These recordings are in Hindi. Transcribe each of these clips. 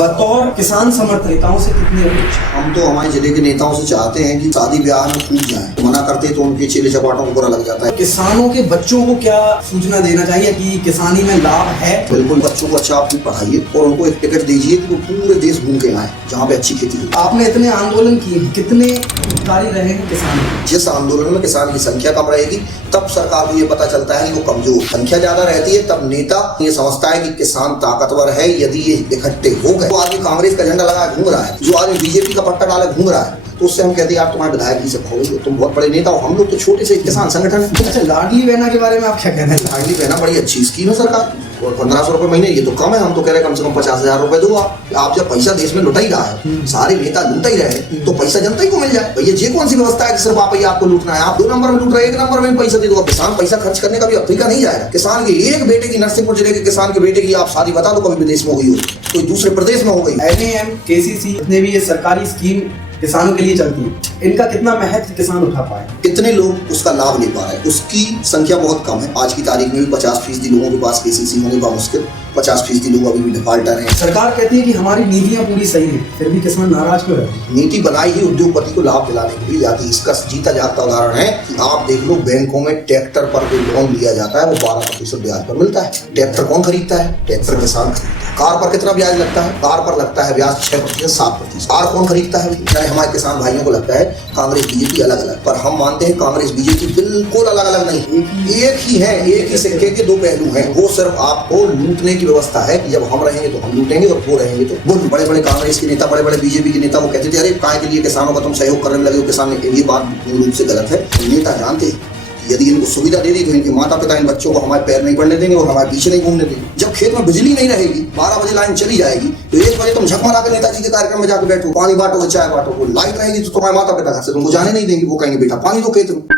बतौर किसान समर्थक नेताओं से कितनी अपेक्षा? हम तो हमारे जिले के नेताओं से चाहते हैं कि शादी ब्याह में कूद जाए। मना करते तो उनके चेले चपाटों को बुरा लग जाता है। किसानों के बच्चों को क्या सूचना देना चाहिए कि किसानी में लाभ है? बिल्कुल, बच्चों को अच्छा आप पढ़ाइए और उनको एक टिकट दीजिए कि वो पूरे देश घूम के आए जहाँ पे अच्छी खेती हो। आपने इतने आंदोलन किए, कितने हितकारी रहे हैं किसान? जिस आंदोलन में किसान की संख्या कम रहेगी तब सरकार को ये पता चलता है कि वो कमजोर। संख्या ज्यादा रहती है तब नेता ये समझता है कि किसान ताकतवर है। यदि ये इकट्ठे हो गए तो आदमी कांग्रेस का झंडा लगा घूम रहा है, जो आदमी बीजेपी का पट्टा डाले घूम रहा है, तो उससे हम कहते हैं यार तुम्हारे विधायक जी से खोलो, तुम बहुत बड़े नेता हो, हम लोग तो छोटे से किसान संगठन है। अच्छा, लाडली बहना के बारे में आप क्या कहना है? लाडली बहना बड़ी अच्छी स्कीम है सरकार, और 1500 रुपए महीने ये तो कम है। हम तो कह रहे हैं कम से कम 50,000 रुपए दो आप जब पैसा देश में लुटा ही रहा है, सारे नेता लूटा ही रहे, तो पैसा जनता ही को मिल जाए। भैया ये कौन सी व्यवस्था है कि सिर्फ आप आपको लूटना है? आप 2 नंबर में लूट रहे, 1 नंबर में पैसा दे दो। किसान पैसा खर्च करने का भी अफ्रीका नहीं जाएगा। किसान के एक बेटे की, नरसिंहपुर जिले के किसान के बेटे की आप शादी बता दो कभी विदेश में हुई हो, कोई दूसरे प्रदेश में हो गई। NAM, KCC जितने भी ये सरकारी स्कीम किसानों के लिए चलती है, इनका कितना महत्व किसान उठा पाए? कितने लोग उसका लाभ ले पा रहे हैं उसकी संख्या बहुत कम है। आज की तारीख में भी 50% लोगों के पास KCC होने का मुश्किल, 50% लोग अभी भी डिफॉल्टर हैं। सरकार कहती है कि हमारी नीतियां पूरी सही है, फिर भी किसान नाराज क्यों है? नीति बनाई ही उद्योगपति को लाभ दिलाने के लिए जाती है। इसका जीता जागता उदाहरण है कि आप देख लो, बैंकों में ट्रैक्टर पर कोई लोन लिया जाता है वो 12% ब्याज पर मिलता है। ट्रैक्टर कौन खरीदता है? ट्रैक्टर किसान खरीदता है। कार पर कितना ब्याज लगता है? कार पर लगता है ब्याज 6%, 7%। कार कौन खरीदता है? चाहे हमारे किसान भाइयों को लगता है कांग्रेस बीजेपी अलग अलग, पर हम मानते हैं कांग्रेस बीजेपी बिल्कुल अलग अलग नहीं, एक ही है। एक ही सिक्के के 2 पहलू हैं। वो सिर्फ आपको लूटने की व्यवस्था है कि जब हम रहेंगे तो हम लूटेंगे और वो रहेंगे तो वो। बड़े बड़े कांग्रेस के नेता, बड़े बड़े बीजेपी के नेता वो कहते थे अरे काय के लिए किसानों का तुम सहयोग करने लगे हो, किसान। ये बात पूर्ण रूप से गलत है। नेता जानते हैं यदि इनको सुविधा दे दी तो इनके माता पिता इन बच्चों को हमारे पैर नहीं पड़ने देंगे और हमारे पीछे नहीं घूमने देंगे। जब खेत में बिजली नहीं रहेगी, 12 बजे लाइन चली जाएगी, तो 1 बजे तुम झक मारा के नेताजी के कार्यक्रम में जाकर बैठो, पानी बांटो, चाय बांटो। वो लाइट रहेगी तो तुम्हारे माता पिता घर से तुमको जाने नहीं देंगे। वो कहेंगे बेटा पानी दो खेत में।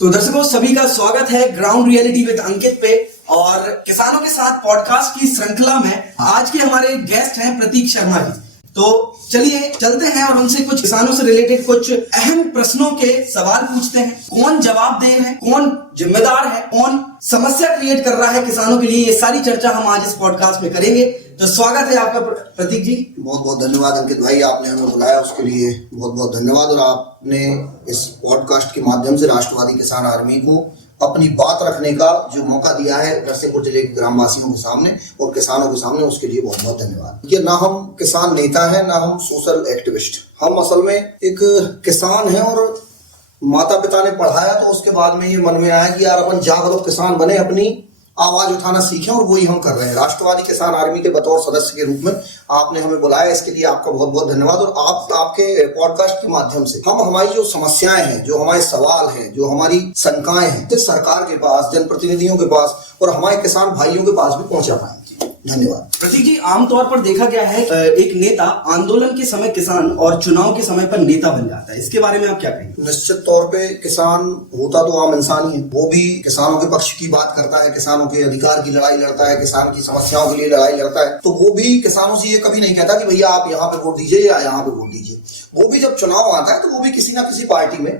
तो दर्शकों, सभी का स्वागत है ग्राउंड रियलिटी विद अंकित पे। और किसानों के साथ पॉडकास्ट की श्रृंखला में आज के हमारे गेस्ट हैं प्रतीक शर्मा जी। तो चलिए चलते हैं और उनसे कुछ किसानों से रिलेटेड कुछ अहम प्रश्नों के सवाल पूछते हैं। कौन जवाबदेह है, कौन जिम्मेदार है, कौन समस्या क्रिएट कर रहा है किसानों के लिए, ये सारी चर्चा हम आज इस पॉडकास्ट में करेंगे। तो स्वागत है आपका प्रतीक जी। बहुत बहुत धन्यवाद अंकित भाई, आपने हमें बुलाया उसके लिए बहुत बहुत धन्यवाद। और आपने इस पॉडकास्ट के माध्यम से राष्ट्रवादी किसान आर्मी को अपनी बात रखने का जो मौका दिया है नरसिंहपुर जिले के ग्रामवासियों के सामने और किसानों के सामने, उसके लिए बहुत बहुत धन्यवाद। ये ना हम किसान नेता हैं, ना हम सोशल एक्टिविस्ट। हम असल में एक किसान हैं और माता पिता ने पढ़ाया तो उसके बाद में ये मन में आया कि यार अपन जागरूक किसान बने, अपनी आवाज उठाना सीखें, और वही हम कर रहे हैं। राष्ट्रवादी किसान आर्मी के बतौर सदस्य के रूप में आपने हमें बुलाया, इसके लिए आपका बहुत बहुत धन्यवाद। और आपके पॉडकास्ट के माध्यम से हम हमारी जो समस्याएं हैं, जो हमारे सवाल हैं, जो हमारी शंकाएं हैं, तो सरकार के पास, जनप्रतिनिधियों के पास और हमारे किसान भाइयों के पास भी पहुंचा पाएंगे। धन्यवाद। प्रतीक जी, आमतौर पर देखा गया है एक नेता आंदोलन के समय किसान और चुनाव के समय पर नेता बन जाता है, इसके बारे में आप क्या कहेंगे? निश्चित तौर पे किसान होता तो आम इंसान ही है, वो भी किसानों के पक्ष की बात करता है, किसानों के अधिकार की लड़ाई लड़ता है, किसान की समस्याओं के लिए लड़ाई लड़ता है। तो वो भी किसानों से ये कभी नहीं कहता कि भैया आप यहाँ पे वोट दीजिए या यहाँ पे वोट दीजिए। वो भी जब चुनाव आता है तो वो भी किसी ना किसी पार्टी में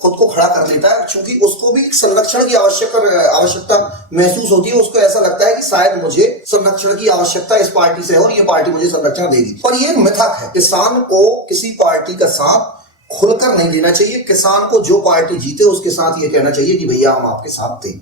खुद को खड़ा कर लेता है, क्योंकि उसको भी संरक्षण की आवश्यकता महसूस होती है। उसको ऐसा लगता है कि शायद मुझे संरक्षण की आवश्यकता इस पार्टी से है और ये पार्टी मुझे संरक्षण देगी। पर ये मिथक है। किसान को किसी पार्टी का साथ खुलकर नहीं देना चाहिए। किसान को जो पार्टी जीते उसके साथ ये कहना चाहिए कि भैया हम आपके साथ थे।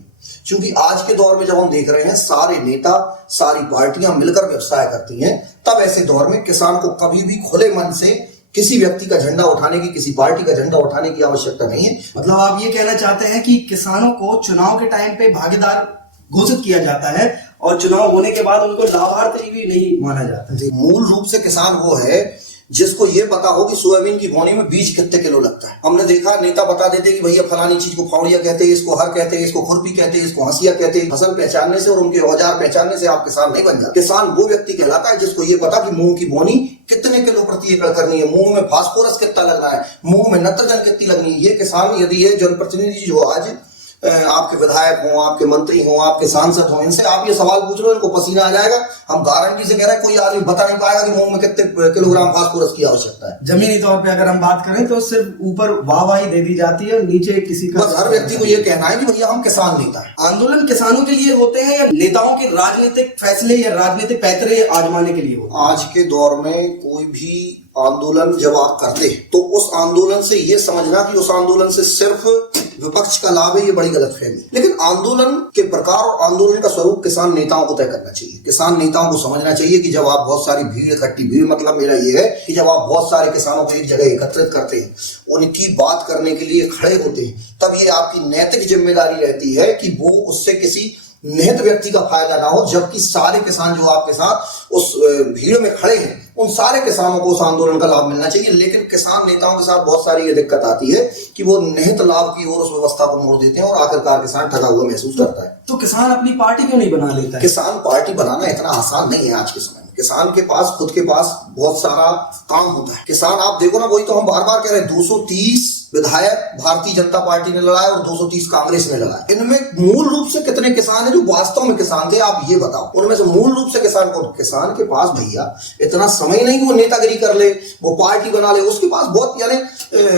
क्योंकि आज के दौर में जब हम देख रहे हैं सारे नेता, सारी पार्टियां मिलकर व्यवसाय करती हैं, तब ऐसे दौर में किसान को कभी भी खुले मन से किसी व्यक्ति का झंडा उठाने की, किसी पार्टी का झंडा उठाने की आवश्यकता नहीं है। मतलब आप ये कहना चाहते हैं कि किसानों को चुनाव के टाइम पे भागीदार घोषित किया जाता है और चुनाव होने के बाद उनको लाभार्थी भी नहीं माना जाता। मूल रूप से किसान वो है जिसको ये पता हो कि सोयाबीन की बोनी में बीज कितने किलो लगता है। हमने देखा नेता बता देते कि भैया फलानी चीज को फावड़िया कहते हैं, इसको हर कहते हैं, इसको खुरपी कहते हैं, इसको हंसिया कहते हैं। फसल पहचानने से और उनके औजार पहचानने से आप किसान नहीं बन जाते। किसान वो व्यक्ति कहलाता है जिसको ये पता कि मूंग की बोनी कितने किलो प्रति एकड़ करनी है, मूंग में फास्फोरस कितना लगना है, मूंग में नत्रजन कितनी लगनी है। ये किसान, यदि ये जनप्रतिनिधि जो आज आपके विधायक हों, आपके मंत्री हों, आपके सांसद हों, इनसे आप ये सवाल पूछ लो, इनको पसीना आ जाएगा। हम गारंटी से कह रहे हैं कोई आदमी बता नहीं पाएगा कि मूंग में कितने किलोग्राम फास्फोरस की आवश्यकता है। जमीनी तौर पे अगर हम बात करें तो सिर्फ ऊपर वाहवाही दे दी जाती है, नीचे किसी का बस हर व्यक्ति को ये कहना है कि भैया हम किसान नेता हैं। आंदोलन किसानों के लिए होते हैं या नेताओं के राजनीतिक फैसले या राजनीतिक पैतरे आजमाने के लिए होते हैं? आज के दौर में कोई भी आंदोलन जब आप करते तो उस आंदोलन से ये समझना कि उस आंदोलन से सिर्फ विपक्ष का लाभ है, ये बड़ी गलतफहमी। लेकिन आंदोलन के प्रकार और आंदोलन का स्वरूप किसान नेताओं को तय करना चाहिए। किसान नेताओं को समझना चाहिए कि जब आप बहुत सारी भीड़ इकट्ठी, भीड़ मतलब मेरा ये है कि जब आप बहुत सारे किसानों को एक जगह एकत्रित करते हैं, उनकी बात करने के लिए खड़े होते हैं, तब ये आपकी नैतिक जिम्मेदारी रहती है कि वो उससे किसी निहित व्यक्ति का फायदा ना हो, जबकि सारे किसान जो आपके साथ उस भीड़ में खड़े हैं, उन सारे किसानों को उस आंदोलन का लाभ मिलना चाहिए। लेकिन किसान नेताओं के साथ बहुत सारी ये दिक्कत आती है कि वो निहित लाभ की ओर उस व्यवस्था को मोड़ देते हैं और आखिरकार किसान ठगा हुआ महसूस करता है। तो किसान अपनी पार्टी क्यों नहीं बना लेता है? किसान पार्टी बनाना इतना आसान नहीं है आज के समय में। किसान के पास खुद के पास बहुत सारा काम होता है। किसान आप देखो ना, वही तो हम बार बार कह रहे हैं, 230 विधायक भारतीय जनता पार्टी ने लड़ाए और 230 कांग्रेस ने लड़ाए। इनमें मूल रूप से कितने किसान हैं जो वास्तव में किसान थे, आप ये बताओ। उनमें से मूल रूप से किसान को, किसान के पास भैया इतना समय नहीं कि वो नेतागिरी कर ले, वो पार्टी बना ले। उसके पास बहुत, यानी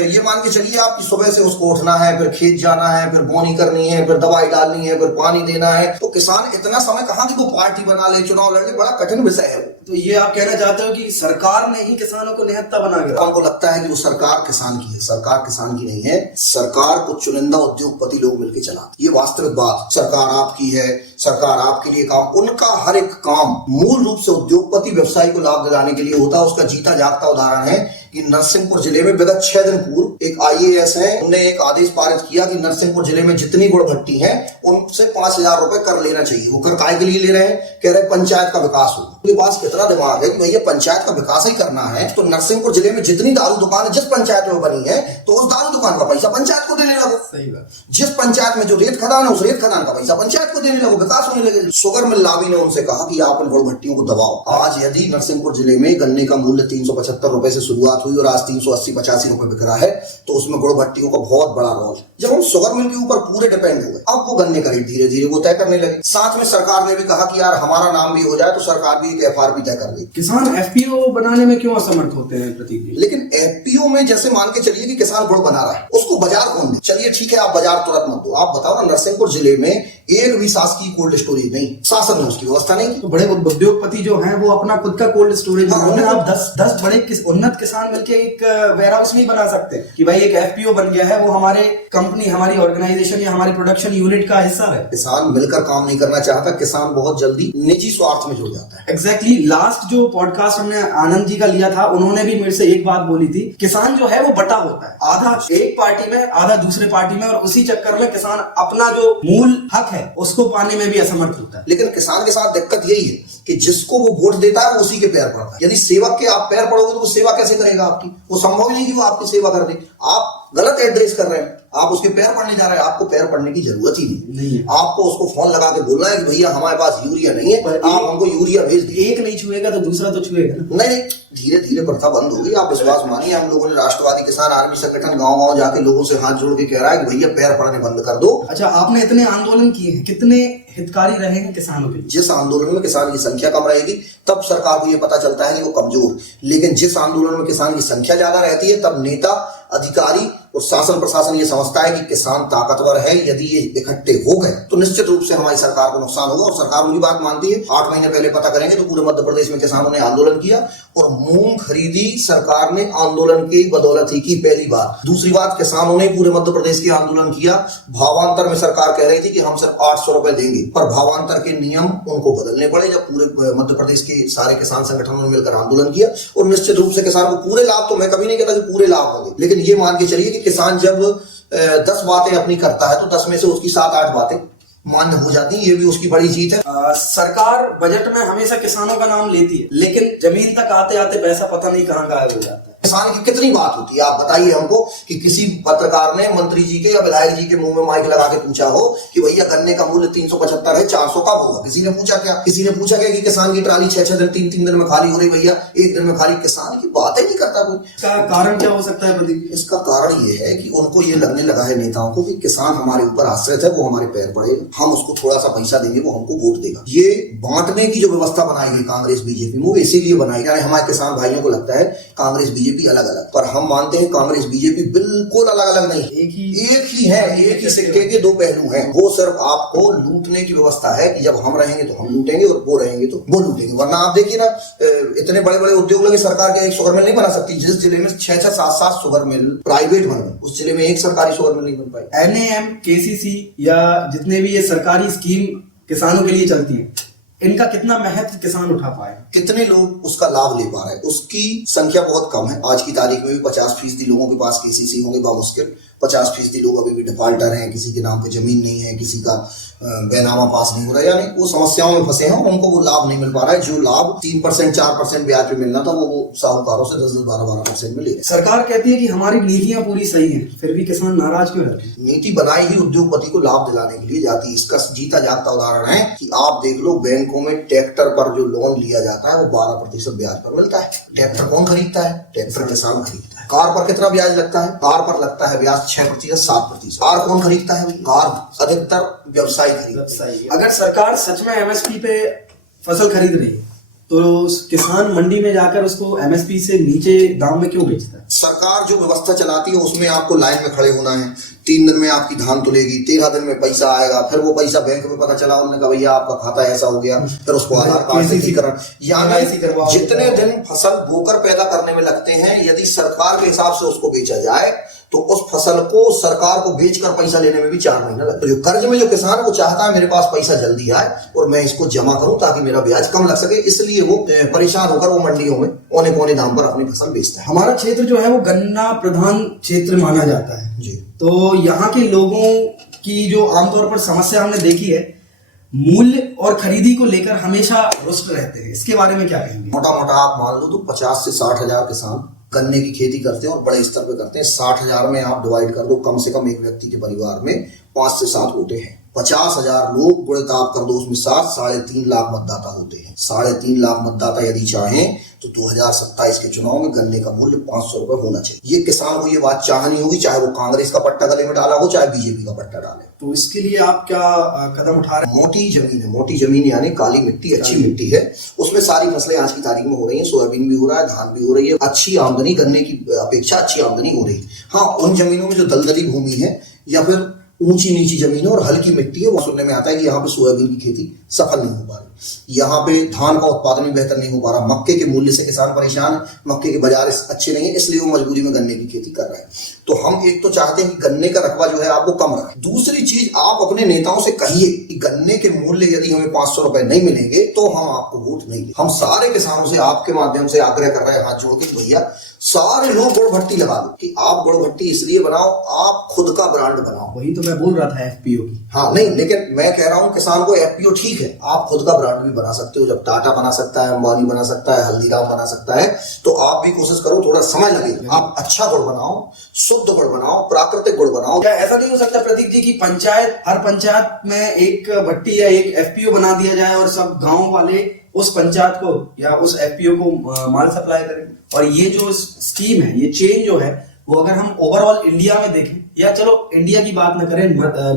ये मान के चलिए आपकी सुबह से उसको उठना है, फिर खेत जाना है, फिर बोनी करनी है, फिर दवाई डालनी है, फिर पानी देना है। तो किसान इतना समय कहां कि वो पार्टी बना ले, चुनाव लड़ ले, बड़ा कठिन विषय है। तो ये आप कहना चाहते हो कि सरकार ने ही किसानों को निहत्था बना के रखा? हमको लगता है कि वो सरकार किसान की है, सरकार किसान की नहीं है। सरकार को चुनिंदा उद्योगपति लोग मिलकर चलाते, ये वास्तविक बात। सरकार आपकी है, सरकार आपके लिए काम, उनका हर एक काम मूल रूप से उद्योगपति व्यवसायी को लाभ दिलाने के लिए होता है। उसका जीता जागता उदाहरण है कि नरसिंहपुर जिले में विगत 6 दिन पूर्व एक IAS है, उन्होंने एक आदेश पारित किया कि नरसिंहपुर जिले में जितनी गुड़ भट्टी है उनसे 5,000 रुपए कर लेना चाहिए। वो कर काय के लिए ले रहे हैं? कह रहे पंचायत का विकास हो। उनके पास कितना दिमाग है कि भैया पंचायत का विकास ही करना है तो नरसिंहपुर जिले में जितनी दारू दुकान जिस पंचायत में बनी है तो उस दारू दुकान का पैसा पंचायत को देने लगो। सही बात। जिस पंचायत में जो रेत खदान है उस रेत खदान का पैसा पंचायत को देने लगो, विकास होने लगे। शुगर मिल लॉबी ने उनसे कहा कि आप इन गुड़ भट्टियों को दबाओ। आज यदि नरसिंहपुर जिले में गन्ने का मूल्य 375 रुपए से शुरुआत हुई और आज 380-85 रुपए बिक रहा है, तो उसमें गुड़ भट्टियों का बहुत बड़ा रोल है। जब हम शुगर मिल के ऊपर पूरे डिपेंड हो गए, अब वो गन्ने का रेट धीरे धीरे वो तय करने लगे। साथ में सरकार ने भी कहा कि यार हमारा नाम भी हो जाए, तो सरकार भी एक FRP तय कर दी। किसान FPO बनाने में क्यों असमर्थ होते हैं प्रतीक जी? लेकिन FPO में जैसे मान के चलिए कि किसान गुड़ बना रहा है, उसको बाजार कौन दे? चलिए ठीक है, आप बाजार तुरंत मत दो। आप बताओ ना, नरसिंहपुर जिले में एक भी शासकीय कोल्ड स्टोरेज नहीं, शासन ने उसकी व्यवस्था नहीं की। तो बड़े उद्योगपति जो हैं वो अपना खुद का कोल्ड स्टोरेज बनाते हैं। आप 10 बड़े उन्नत किसान मिलकर एक वेयर हाउस नहीं बना सकते कि भाई एक FPO बन गया है, वो हमारे कंपनी, हमारी ऑर्गेनाइजेशन या हमारी प्रोडक्शन यूनिट का हिस्सा है। किसान मिलकर काम नहीं करना चाहता, किसान बहुत जल्दी निजी स्वार्थ में जुड़ जाता है। एग्जैक्टली। लास्ट जो पॉडकास्ट हमने आनंद जी का लिया था, उन्होंने भी मेरे से एक बात बोली थी, किसान जो है वो बटा होता है, आधा एक पार्टी में, आधा दूसरे पार्टी में, और उसी चक्कर में किसान अपना जो मूल हक है उसको पाने में भी असमर्थ होता है। लेकिन किसान के साथ दिक्कत यही है कि जिसको वो वोट देता है उसी के पैर पड़ता है। यदि सेवक के आप पैर पड़ोगे तो वो सेवा कैसे करेगा आपकी? वो संभव नहीं कि वो आपकी सेवा कर दे। आप गलत एड्रेस कर रहे हैं, आप उसके पैर पड़ने जा रहे हैं। आपको पैर पड़ने की जरूरत ही नहीं है। आपको उसको फोन लगा के बोलना है कि भैया हमारे पास यूरिया नहीं है, आप हमको यूरिया भेज दीजिए। एक नहीं छुएगा तो दूसरा तो छुएगा ना। नहीं, धीरे धीरे प्रथा बंद होगी, आप विश्वास मानिए। हम लोगों ने राष्ट्रवादी किसान आर्मी संगठन गांव-गांव जाके लोगों से हाथ जोड़ के कह रहा है कि भैया पैर पड़ने बंद कर दो। अच्छा, आपने इतने आंदोलन किए हैं, कितने हितकारी रहे हैं किसानों के? जिस आंदोलन में किसान की संख्या कम रहेगी तब सरकार को यह पता चलता है कि वो कमजोर, लेकिन जिस आंदोलन में किसान की संख्या ज्यादा रहती है तब नेता, अधिकारी और शासन प्रशासन ये समझता है कि किसान ताकतवर है। यदि ये इकट्ठे हो गए तो निश्चित रूप से हमारी सरकार को नुकसान होगा, और सरकार उनकी बात मानती है। 8 महीने पहले पता करेंगे तो पूरे मध्य प्रदेश में किसानों ने आंदोलन किया और मूंग खरीदी सरकार ने आंदोलन की बदौलत ही की, पहली बात। दूसरी बात, किसानों ने पूरे मध्य प्रदेश की आंदोलन किया। भावांतर में सरकार कह रही थी कि हम सिर्फ 800 रुपए देंगे, पर भावांतर के नियम उनको बदलने पड़े जब पूरे मध्य प्रदेश के सारे किसान संगठनों ने मिलकर आंदोलन किया। और निश्चित रूप से किसान को पूरे लाभ, तो मैं कभी नहीं कहता कि पूरे लाभ होंगे, लेकिन ये मान के चलिए कि किसान जब 10 बातें अपनी करता है तो 10 में से उसकी 7-8 बातें मान्य हो जाती है। ये भी उसकी बड़ी जीत है। सरकार बजट में हमेशा किसानों का नाम लेती है, लेकिन जमीन तक आते आते पैसा पता नहीं कहाँ गायब हो जाता है। किसान की कितनी बात होती है? आप बताइए हमको कि किसी पत्रकार ने मंत्री जी के या विधायक जी के मुंह में माइक लगा के पूछा हो कि भैया गन्ने का मूल्य 375 है, 400 कब होगा? किसी ने पूछा क्या? किसी ने पूछा क्या कि किसान की ट्राली 6-6 दिन 3-3 दिन में खाली हो रही, भैया एक दिन में खाली? किसान की बात ही नहीं करता कोई। इसका कारण क्या हो सकता है प्रदीप? इसका कारण ये है कि उनको ये लगने लगा है नेताओं को कि किसान हमारे ऊपर आश्रित है, वो हमारे पैर पड़ेगा, हम उसको थोड़ा सा पैसा देंगे, वो हमको वोट देगा। ये बांटने की जो व्यवस्था बनाएगी कांग्रेस बीजेपी में, वो इसीलिए बनाएगी। यानी हमारे किसान भाइयों को लगता है कांग्रेस बीजेपी अलग अलग, पर हम मानते हैं कांग्रेस बीजेपी बिल्कुल अलग अलग नहीं, एक ही है, एक ही सिक्के के दो पहलू हैं। वो सिर्फ आपको लूटने की व्यवस्था है कि जब हम रहेंगे तो हम लूटेंगे और वो रहेंगे तो वो लूटेंगे। वरना आप देखिए ना, इतने बड़े बड़े उद्योग लगे, सरकार के एक शुगर मिल नहीं बना सकती। जिस जिले में 6-6, 7-7 शुगर मिल प्राइवेट बन गए, उस जिले में एक सरकारी शुगर मिल नहीं बन पाई। NAM, KCC या जितने भी ये सरकारी स्कीम किसानों के लिए चलती है, इनका कितना महत्व किसान उठा पाए? कितने लोग उसका लाभ ले पा रहे हैं, उसकी संख्या बहुत कम है। आज की तारीख में भी 50% लोगों के पास KCC होंगे बामुश्किल। 50% लोग अभी भी डिफॉल्टर हैं, किसी के नाम पे जमीन नहीं है, किसी का बैनामा पास नहीं हो रहा है, यानी वो समस्याओं में फंसे हैं और उनको वो लाभ नहीं मिल पा रहा है। जो लाभ 3%, 4% ब्याज पे मिलना था, वो साहूकारों से 10-10, 12% में ले रहे हैं। सरकार कहती है कि हमारी नीतियां पूरी सही हैं, फिर भी किसान नाराज क्यों रहते हैं? नीति बनाई ही उद्योगपति को लाभ दिलाने के लिए जाती है। इसका जीता जागता उदाहरण है कि आप देख लो, बैंकों में ट्रैक्टर पर जो लोन लिया जाता है वो 12% ब्याज पर मिलता है। ट्रैक्टर कौन खरीदता है? ट्रैक्टर किसान खरीदता है। कार पर कितना ब्याज लगता है? कार पर लगता है ब्याज 6%, 7%। कार कौन खरीदता है? कार अधिकतर व्यवसायी खरीदते हैं। अगर सरकार सच में MSP पे फसल खरीद रही है तो किसान मंडी में जाकर उसको MSP से नीचे दाम में क्यों बेचता है? सरकार जो व्यवस्था चलाती है उसमें आपको लाइन में खड़े होना है। 3 दिन में आपकी धान तुलेगी, 13 दिन में पैसा आएगा, फिर वो पैसा बैंक में पता चला, उन्होंने कहा भैया आपका खाता ऐसा हो गया, फिर उसको आधार कार्ड से एकीकरण। यानी जितने दिन फसल बोकर पैदा करने में लगते हैं, यदि सरकार के हिसाब से उसको बेचा जाए तो उस फसल को सरकार को बेचकर पैसा लेने में भी 4 महीना लगता है। जो कर्ज में जो किसान वो चाहता है मेरे पास पैसा जल्दी आए और मैं इसको जमा करूं ताकि मेरा ब्याज कम लग सके, इसलिए वो परेशान होकर वो मंडियों में औने पौने दाम पर अपनी फसल बेचता है। हमारा क्षेत्र जो है वो गन्ना प्रधान क्षेत्र माना जाता है जी। तो यहाँ के लोगों की जो आमतौर पर समस्या हमने देखी है, मूल्य और खरीदी को लेकर हमेशा रुष्ट रहते हैं। इसके बारे में क्या कहेंगे? मोटा मोटा आप मान लो तो 50 से 60 हजार किसान गन्ने की खेती करते हैं और बड़े स्तर पे करते हैं। 60,000 में आप डिवाइड कर दो, कम से कम एक व्यक्ति के परिवार में 5 से 7 वोटें हैं। 50,000 लोग गुणित आप कर दो उसमें 7, 3.5 लाख मतदाता होते हैं। 3.5 लाख मतदाता यदि चाहें तो 2027 के चुनाव में गन्ने का मूल्य 500 रुपए होना चाहिए। ये किसान को ये बात चाहनी होगी, चाहे वो कांग्रेस का पट्टा गले में डाला हो, चाहे बीजेपी का पट्टा डाले। तो इसके लिए आप क्या कदम उठा रहे हैं? मोटी जमीन है, मोटी जमीन यानी काली मिट्टी, अच्छी मिट्टी है, उसमें सारी फसलें आज की तारीख में हो रही है। सोयाबीन भी हो रहा है, धान भी हो रही है, अच्छी आमदनी, गन्ने की अपेक्षा अच्छी आमदनी हो रही है। हाँ, उन जमीनों में जो दलदली भूमि है या फिर ऊंची नीची जमीन है और हल्की मिट्टी है, वो सुनने में आता है कि यहाँ पे सोयाबीन की खेती सफल नहीं हो पा रही, यहाँ पे धान का उत्पादन भी बेहतर नहीं हो पा रहा, मक्के के मूल्य से किसान परेशान, मक्के के बाजार अच्छे नहीं है, इसलिए वो मजबूरी में गन्ने की खेती कर रहे हैं। तो हम एक तो चाहते हैं कि गन्ने का रकबा जो है आपको कम रहे। दूसरी चीज, आप अपने नेताओं से कहिए कि गन्ने के मूल्य यदि हमें 500 रुपए नहीं मिलेंगे तो हम आपको वोट नहीं देंगे। हम सारे किसानों से आपके माध्यम से आग्रह कर रहे हैं हाथ जोड़ के, भैया सारे लोग गुड़ भट्टी लगा दो कि आप गुड़ भट्टी इसलिए बनाओ, आप खुद का ब्रांड बनाओ। वही तो मैं बोल रहा था FPO की। हाँ नहीं, लेकिन मैं कह रहा हूँ किसान को FPO ठीक है, आप खुद का ब्रांड भी बना सकते हो। जब टाटा बना सकता है, अंबानी बना सकता है, हल्दीराम बना सकता है, तो आप भी कोशिश करो, थोड़ा समय लगेगा। आप अच्छा गुड़ बनाओ, शुद्ध गुड़ बनाओ, प्राकृतिक गुड़ बनाओ। क्या ऐसा नहीं हो सकता प्रतीक जी की हर पंचायत में एक भट्टी या एक FPO बना दिया जाए और सब गाँव वाले उस पंचायत को या उस FPO को माल सप्लाई करें? और ये जो स्कीम है, ये चेन जो है, वो अगर हम ओवरऑल इंडिया में देखें, या चलो इंडिया की बात न करें,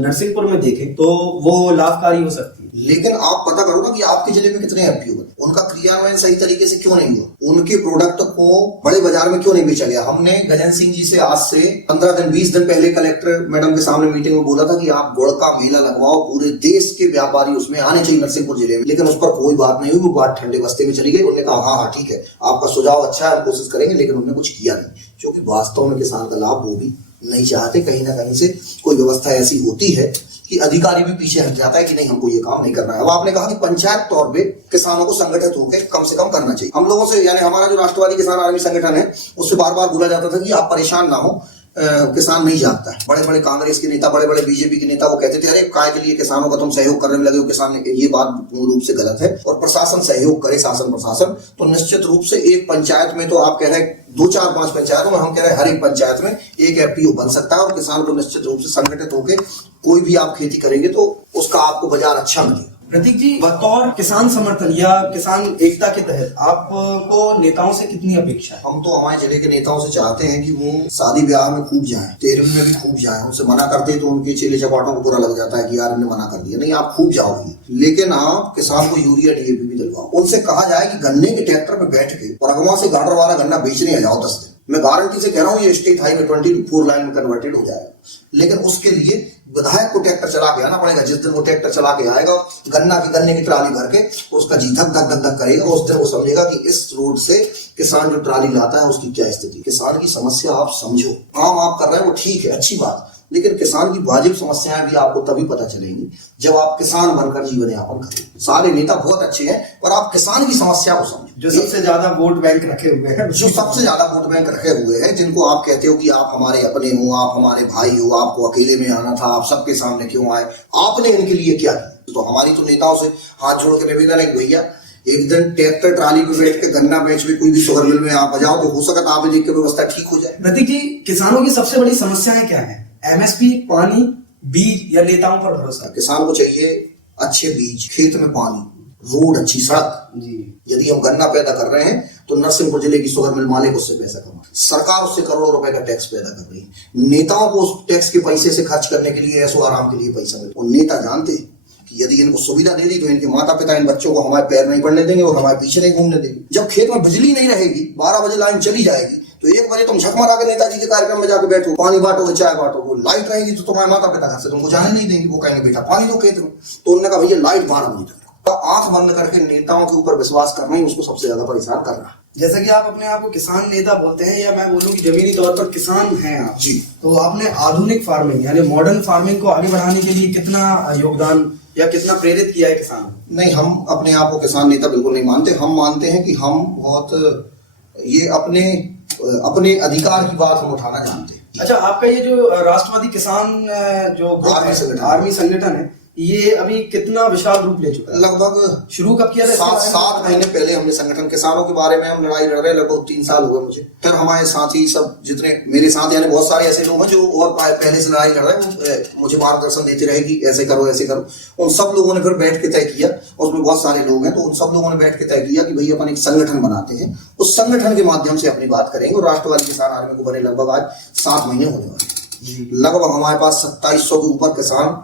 नरसिंहपुर में देखें, तो वो लाभकारी हो सकती है। लेकिन आप पता करो ना कि आपके जिले में कितने FPO बने, उनका क्रियान्वयन सही तरीके से क्यों नहीं हुआ, उनके प्रोडक्ट को बड़े बाजार में क्यों नहीं बेचा गया। हमने गजन सिंह जी से आज से 15 दिन 20 दिन पहले कलेक्टर मैडम के सामने मीटिंग में बोला था कि आप गुड़ का मेला लगवाओ, पूरे देश के व्यापारी उसमें आने चाहिए नरसिंहपुर जिले में, लेकिन उस पर कोई बात नहीं हुई। वो बात ठंडे बस्ते में चली गई। उन्होंने कहा हाँ ठीक है, आपका सुझाव अच्छा है, हम कोशिश करेंगे, लेकिन उन्होंने कुछ किया नहीं, क्योंकि वास्तव में किसान का लाभ वो भी नहीं चाहते। कहीं ना कहीं से कोई व्यवस्था ऐसी होती है कि अधिकारी भी पीछे हट जाता है कि नहीं, हमको ये काम नहीं करना है। अब आपने कहा कि पंचायत तौर पे किसानों को संगठित होकर कम से कम करना चाहिए। हम लोगों से, यानी हमारा जो राष्ट्रवादी किसान आर्मी संगठन है, उससे बार बार बोला जाता था कि आप परेशान ना हो, किसान नहीं जानता है। बड़े बड़े कांग्रेस के नेता, बड़े बड़े बीजेपी के नेता वो कहते थे अरे काय के लिए किसानों का तुम सहयोग करने में लगे हो, किसान ने, ये बात पूर्ण रूप से गलत है। और प्रशासन सहयोग करे, शासन प्रशासन, तो निश्चित रूप से एक पंचायत में तो आप कह रहे हैं 2 4 5 पंचायतों में, हम कह रहे हैं हर एक पंचायत में एक एफपीओ बन सकता है और किसान को निश्चित रूप से संगठित होकर कोई भी आप खेती करेंगे तो उसका आपको बाजार अच्छा मिलेगा। प्रतीक जी, बतौर किसान समर्थन या किसान एकता के तहत आपको नेताओं से कितनी अपेक्षा है? हम तो हमारे जिले के नेताओं से चाहते हैं कि वो शादी ब्याह में खूब जाएं, तेरहवीं में भी खूब जाएं। उनसे मना करते तो उनके चेले चपाटों को बुरा लग जाता है कि यार इन्हें मना कर दिया। नहीं, आप खूब जाओगे, लेकिन आप किसान को यूरिया डीएपी भी दिलवाओ। उनसे कहा जाए कि गन्ने के ट्रैक्टर पे बैठ के परगवा से गाड़र वाला गन्ना बेचने आ जाओ 10 दिन। मैं गारंटी से कह रहा हूँ ये स्टेट हाईवे 24 लाइन में कन्वर्टेड हो जाएगा। लेकिन उसके लिए विधायक को ट्रैक्टर चला के आना पड़ेगा। जिस दिन वो ट्रैक्टर चला के आएगा, गन्ने की ट्राली भर के उसका जी धक धक धक धक करेगा, उस दिन वो समझेगा कि इस रोड से किसान जो ट्राली लाता है उसकी क्या स्थिति। किसान की समस्या आप समझो। काम आप कर रहे हैं वो ठीक है, अच्छी बात, लेकिन किसान की वाजिब समस्याएं भी आपको तभी पता चलेंगी जब आप किसान बनकर जीवन यापन करेंगे। सारे नेता बहुत अच्छे हैं, पर आप किसान की समस्या को समझो। जो सबसे ज्यादा वोट बैंक रखे हुए हैं, जो सबसे ज्यादा वोट बैंक रखे हुए हैं, जिनको आप कहते हो कि आप हमारे अपने हो, आप हमारे भाई हो, आपको अकेले में आना था, आप सबके सामने क्यों आए, आपने इनके लिए क्या किया? तो हमारी तो नेताओं से हाथ जोड़ के निवेदन है कि भैया एक दिन ट्रैक्टर ट्राली पे बैठ के गन्ना बेच में कोई भी शुगर मिल में आप बजाओ तो हो सकता आप देख के व्यवस्था ठीक हो जाए। प्रतीक जी, किसानों की सबसे बड़ी समस्याएं क्या है? एमएसपी, पानी, बीज या नेताओं पर भरोसा? किसान को चाहिए अच्छे बीज, खेत में पानी, रोड, अच्छी सड़क जी। यदि हम गन्ना पैदा कर रहे हैं तो नरसिंहपुर जिले की शुगर मिल मालिक उससे पैसा कमा, सरकार उससे करोड़ों रुपए का टैक्स पैदा कर रही है। नेताओं को उस टैक्स के पैसे से खर्च करने के लिए ऐसो आराम के लिए पैसा मिलता है। नेता जानते हैं कि यदि इनको सुविधा दे दी तो इनके माता पिता इन बच्चों को हमारे पैर नहीं पड़ने देंगे और हमारे पीछे नहीं घूमने देंगे। जब खेत में बिजली नहीं रहेगी, 12 बजे लाइन चली जाएगी तो 1 बजे तुम झक मारा के नेताजी के कार्यक्रम में जाके बैठो, पानी बांटोगे, चाय बांटोगे। लाइट रहेगी तो तुम्हारे माता पिता घर से तुमको जाने नहीं देंगे, वो कहेंगे बेटा पानी दो खेत में। तो उन्होंने कहा भैया लाइट 12 बजे तक। तो आंख बंद करके नेताओं के ऊपर विश्वास करना ही उसको सबसे ज्यादा परेशान कर रहा है। जैसा कि आप अपने आप को किसान नेता बोलते हैं, या मैं बोलूं कि जमीनी तौर पर किसान हैं आप जी, तो आपने आधुनिक फार्मिंग यानी मॉडर्न फार्मिंग को आगे बढ़ाने के लिए कितना योगदान या कितना प्रेरित किया है किसानों? नहीं, हम अपने आप को किसान नेता बिल्कुल नहीं मानते। हम मानते हैं कि हम बहुत ये अपने अधिकार की बात हम उठाना जानते हैं। अच्छा, आपका ये जो राष्ट्रवादी किसान जो आर्मी संगठन है, ये अभी कितना विशाल रूप ले चुका है? लगभग शुरू कब किया था? 7 महीने पहले हमने संगठन, किसानों के बारे में हम लड़ाई लड़ रहे हैं, लगभग 3 साल हुए मुझे। फिर हमारे साथी सब जितने मेरे साथ, यानी बहुत सारे ऐसे लोग हैं जो और पहले से लड़ाई लड़ रहे हैं, मुझे मार्गदर्शन देते रहे कि ऐसे करो ऐसे करो। उन सब लोगों ने फिर बैठ के तय किया, उसमें बहुत सारे लोग हैं, तो उन सब लोगों ने बैठ के तय किया कि भाई अपन एक संगठन बनाते हैं, उस संगठन के माध्यम से अपनी बात करेंगे। और राष्ट्रवादी किसान आर्मी को बने लगभग आज 7 महीने होने वाले। लगभग हमारे पास 2700 के ऊपर किसान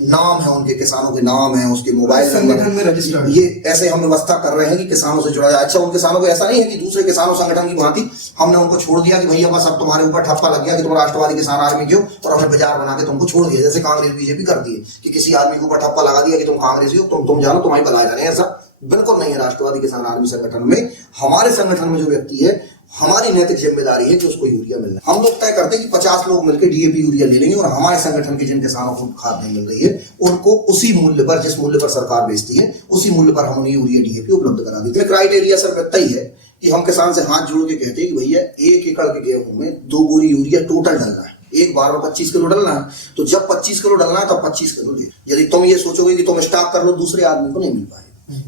नाम है, उनके किसानों के नाम है, उसके मोबाइल संगठन में रजिस्टर्ड। ये ऐसे हम व्यवस्था कर रहे हैं कि किसानों से जुड़ा जाए। अच्छा, उन किसानों को ऐसा नहीं है कि दूसरे किसानों संगठन की भांति हमने उनको छोड़ दिया कि भैया बस अब तुम्हारे ऊपर ठप्पा लग गया कि तुम राष्ट्रवादी किसान आर्मी क्यों, और हमने बाजार बना के तुमको छोड़ दिया, जैसे कांग्रेस बीजेपी करती है कि किसी आदमी के ऊपर ठप्पा लगा दिया कि तुम कांग्रेसी हो, तुम जानो तुम्हारी भलाई जाने। ऐसा बिल्कुल नहीं है। राष्ट्रवादी किसान आर्मी संगठन में, हमारे संगठन में जो व्यक्ति है, हमारी नैतिक जिम्मेदारी है कि उसको यूरिया मिलना है। हम लोग तय करते हैं कि 50 लोग मिलकर डीएपी यूरिया ले लेंगे और हमारे संगठन के जिन किसानों को खाद नहीं मिल रही है उनको उसी मूल्य पर, जिस मूल्य पर सरकार बेचती है, उसी मूल्य पर हम उन्हें यूरिया डीएपी उपलब्ध करा देते हैं। क्राइटेरिया सर इतना ही है कि हम किसान से हाथ जोड़ के कहते हैं कि भैया 1 एकड़ के गेहूं में 2 बोरी यूरिया टोटल डलना है, एक बार में 25 किलो डलना है। तो जब 25 किलो डलना है तब 25 किलो दे। यदि तुम ये सोचोगे कि तुम स्टॉक कर लो, दूसरे आदमी को नहीं मिल पाए।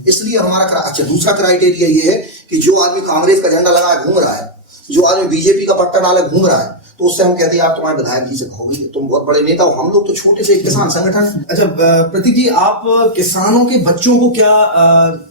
इसलिए हमारा अच्छा दूसरा क्राइटेरिया ये है कि जो आदमी कांग्रेस का झंडा लगाए घूम रहा है, जो आदमी बीजेपी का पट्टा डाले घूम रहा है, तो उससे हम कहते हैं आप तुम्हारे विधायक जी से कहोगे तुम बहुत बड़े नेता हो, हम लोग तो छोटे से किसान संगठन। अच्छा प्रतीक जी, आप किसानों के बच्चों को क्या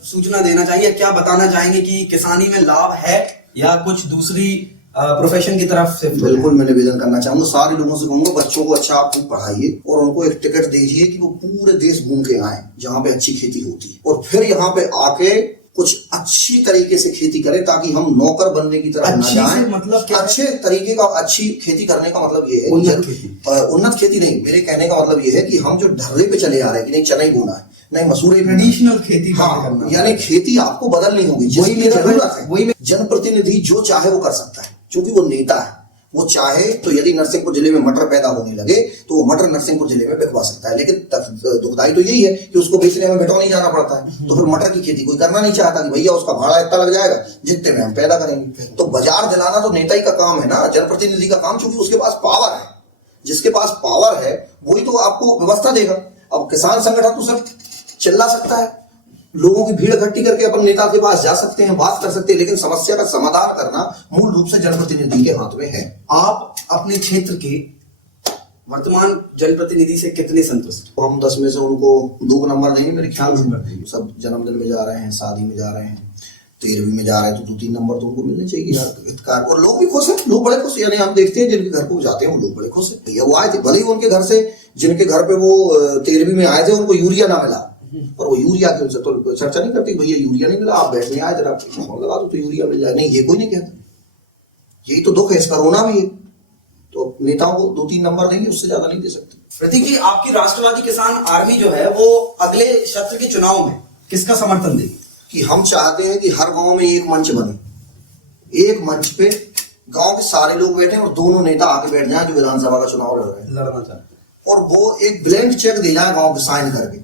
सूचना देना चाहिए, क्या बताना चाहेंगे कि किसानी में लाभ है या कुछ दूसरी प्रोफेशन की तरफ से? बिल्कुल मैं निवेदन करना चाहूंगा, सारे लोगों से कहूंगा बच्चों को अच्छा आप खूब पढ़ाइए और उनको एक टिकट दीजिए कि वो पूरे देश घूम के आए जहाँ पे अच्छी खेती होती है, और फिर यहाँ पे आके कुछ अच्छी तरीके से खेती करें ताकि हम नौकर बनने की तरफ न जाएं। मतलब क्या अच्छे तरीके का अच्छी खेती करने का मतलब ये है, उन्नत खेती नहीं, मेरे कहने का मतलब ये है कि हम जो ढर्रे पे चले आ रहे हैं कि नहीं चना ही बोना है, नहीं मसूर, ट्रेडिशनल खेती। हाँ, यानी खेती आपको बदलनी होगी। जिसकी जरूरत है वही जनप्रतिनिधि जो चाहे वो कर सकता है, क्योंकि वो नेता है, वो चाहे तो यदि नरसिंहपुर जिले में मटर पैदा होने लगे तो वो मटर नरसिंहपुर जिले में बिकवा सकता है, लेकिन दुखदाई तो यही है कि उसको बेचने में बेटौनी जाना पड़ता है। तो फिर मटर की खेती कोई करना नहीं चाहता कि भैया उसका भाड़ा इतना लग जाएगा जितने में हम पैदा करेंगे। तो बाजार दिलाना तो नेता ही का काम है ना, जनप्रतिनिधि का काम, चूंकि उसके पास पावर है। जिसके पास पावर है वही तो आपको व्यवस्था देगा। अब किसान संगठन तो सिर्फ चिल्ला सकता है, लोगों की भीड़ इकट्ठी करके अपन नेता के पास जा सकते हैं, बात कर सकते हैं, लेकिन समस्या का समाधान करना मूल रूप से जनप्रतिनिधि के हाथ में है। आप अपने क्षेत्र के वर्तमान जनप्रतिनिधि से कितने संतुष्ट? हम 10 में से उनको 2 नंबर देंगे मेरे ख्याल से। सब जन्मदिन में जा रहे हैं, शादी में जा रहे हैं, 13वीं में जा रहे हैं, तो 2-3 नंबर तो उनको मिलने चाहिए यार। और लोग भी खुश हैं, लोग बड़े खुश हैं। यानी हम देखते हैं जिनके घर को जाते हैं वो लोग बड़े खुश हैं। भैया वो आए थे, भले ही उनके घर से जिनके घर पे वो 13वीं में आए थे उनको यूरिया ना मिला, और वो यूरिया के उनसे तो चर्चा नहीं करती, भैया यूरिया नहीं मिला, आप बैठने आए जरा फोन लगा दो तो यूरिया मिल जाए। नहीं, ये कोई नहीं कहता। यही तो दुख है, इसका रोना भी है। तो नेताओं को 2-3 नंबर देंगे, उससे ज्यादा नहीं दे सकते। प्रतीक जी, आपकी राष्ट्रवादी किसान आर्मी जो है वो अगले सत्र के चुनाव में किसका समर्थन देगी? कि हम चाहते हैं कि हर गांव में एक मंच बने, एक मंच पे गांव के सारे लोग बैठे और दोनों नेता आके बैठ जाएं जो विधानसभा का चुनाव लड़ना चाहते हैं, और वो एक ब्लैंक चेक दे जाए गांव के साइन करके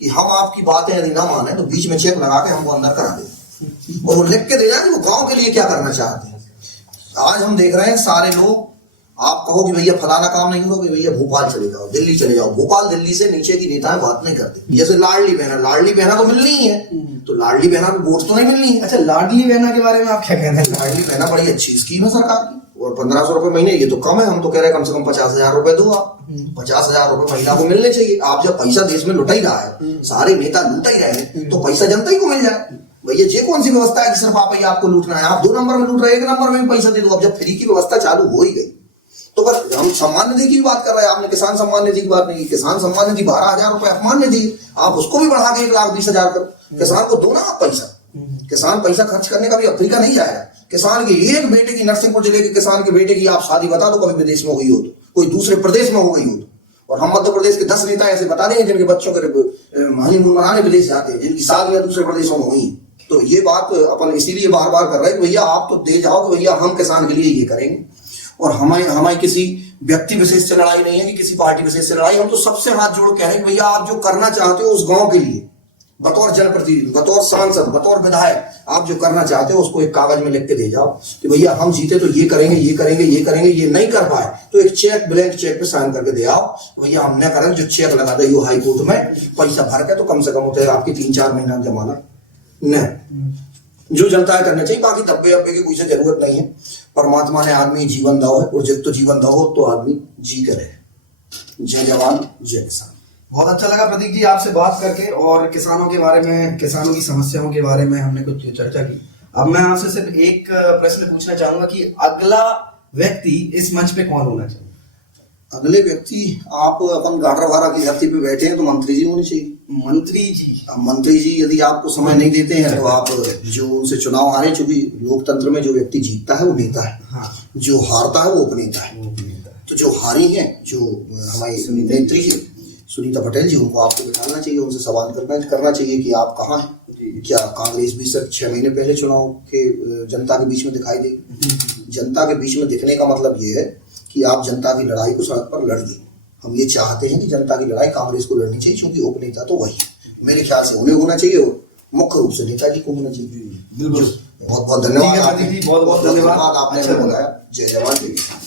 कि हम आपकी बातें यदि ना माने तो बीच में चेक लगा के हमको अंदर करा दें, और वो लिख के दे जाए कि वो गांव के लिए क्या करना चाहते हैं। आज हम देख रहे हैं सारे लोग, आप कहो कि भैया फलाना काम नहीं होगा, भैया भोपाल चले जाओ, दिल्ली चले जाओ, भोपाल दिल्ली से नीचे की नेता बात नहीं करते। जैसे लाडली बहना तो मिलनी ही है, तो लाडली बहना में वोट तो नहीं मिलनी है। अच्छा, लाडली बहना के बारे में आप क्या कहना है? लाडली बहना बड़ी अच्छी स्कीम है सरकार की, और 1500 रुपए महीने, ये तो कम है। हम तो कह रहे हैं कम से कम 50,000 रुपए दो आप। 50,000 रुपए महिला को मिलने चाहिए। आप जब पैसा देश में लुटा ही रहा है, सारे नेता लूटा ही रहे हैं, तो पैसा जनता ही को मिल जाए। भैया ये कौन सी व्यवस्था है कि सिर्फ आप ही आपको लूटना है? आप 2 नंबर में लूट रहे हैं, 1 नंबर में भी पैसा दे दो। अब जब फ्री की व्यवस्था चालू हो ही गई तो पर हम सम्मान निधि की बात कर रहे हैं, आपने किसान सम्मान निधि की बात नहीं की। किसान सम्मान निधि 12,000 रुपए अपमान निधि, आप उसको भी बढ़ा के 1,20,000 करो। किसान को दो ना आप पैसा। किसान पैसा खर्च करने का भी अफ्रीका नहीं जाएगा। किसान के एक बेटे की, नरसिंहपुर जिले के किसान के बेटे की आप शादी बता दो कभी विदेश में हो गई हो तो, कोई दूसरे प्रदेश में हो गई हो तो, और हम मध्य प्रदेश के 10 नेता ऐसे बता देंगे जिनके बच्चों के हनीमून मनाने विदेश जाते हैं, जिनकी शादियां दूसरे प्रदेशों में हुई। तो ये बात अपन इसीलिए बार बार कर रहे हैं कि भैया आप तो दे जाओ कि भैया हम किसान के लिए ये करेंगे, और हमारी किसी व्यक्ति विशेष से लड़ाई नहीं है कि किसी पार्टी विशेष से लड़ाई। हम तो सबसे हाथ जोड़ कह रहे हैं भैया आप जो करना चाहते हो उस गांव के लिए, बतौर जनप्रतिनिधि, बतौर सांसद, बतौर विधायक, आप जो करना चाहते हो उसको एक कागज में लिख के दे जाओ कि भैया हम जीते तो ये करेंगे, ये करेंगे, ये करेंगे। ये नहीं कर पाए तो एक चेक, ब्लैंक चेक पे साइन करके दे आओ, भैया हमने करें। जो चेक लगा दे हाई कोर्ट में, पैसा भर के तो कम से कम होता है आपकी 3-4 महीना जमाना नहीं, जो जनता है करना चाहिए। बाकी धब्बे अब्बे की कोई से जरूरत नहीं है। परमात्मा ने आदमी जीवन दाओ है, और जब तो जीवन दाओ तो आदमी जी करे। जय जवान जय किसान। बहुत अच्छा लगा प्रतीक जी आपसे बात करके, और किसानों के बारे में, किसानों की समस्याओं के बारे में हमने कुछ चर्चा की। अब मैं आपसे सिर्फ एक प्रश्न पूछना चाहूंगा कि अगला व्यक्ति इस मंच पे कौन होना चाहिए? अगले व्यक्ति, आप अपन गाढ़वारा की धरती पे बैठे हैं तो मंत्री जी होने चाहिए। मंत्री जी? मंत्री जी यदि आपको समय नहीं देते हैं तो आप जो उनसे चुनाव हारे, चूंकि लोकतंत्र में जो व्यक्ति जीतता है वो नेता है, हाँ। जो हारता है वो उपनेता है। तो जो हारी हैं, जो हमारी नेत्री जी सुनीता पटेल जी, उनको आपको बिठाना चाहिए, उनसे सवाल करना चाहिए कि आप कहाँ हैं। क्या कांग्रेस भी सिर्फ 6 महीने पहले चुनाव के जनता के बीच में दिखाई देगी? जनता के बीच में दिखने का मतलब ये है कि आप जनता की लड़ाई को सड़क पर लड़िए। हम ये चाहते हैं कि जनता की लड़ाई कांग्रेस को लड़नी चाहिए, क्योंकि उपनेता तो वही मेरे ख्याल से उन्हें होना चाहिए, और मुख्य रूप से नेताजी को होना चाहिए। बहुत बहुत धन्यवाद। बहुत बहुत धन्यवाद आपने बताया। जय जवान जय किसान।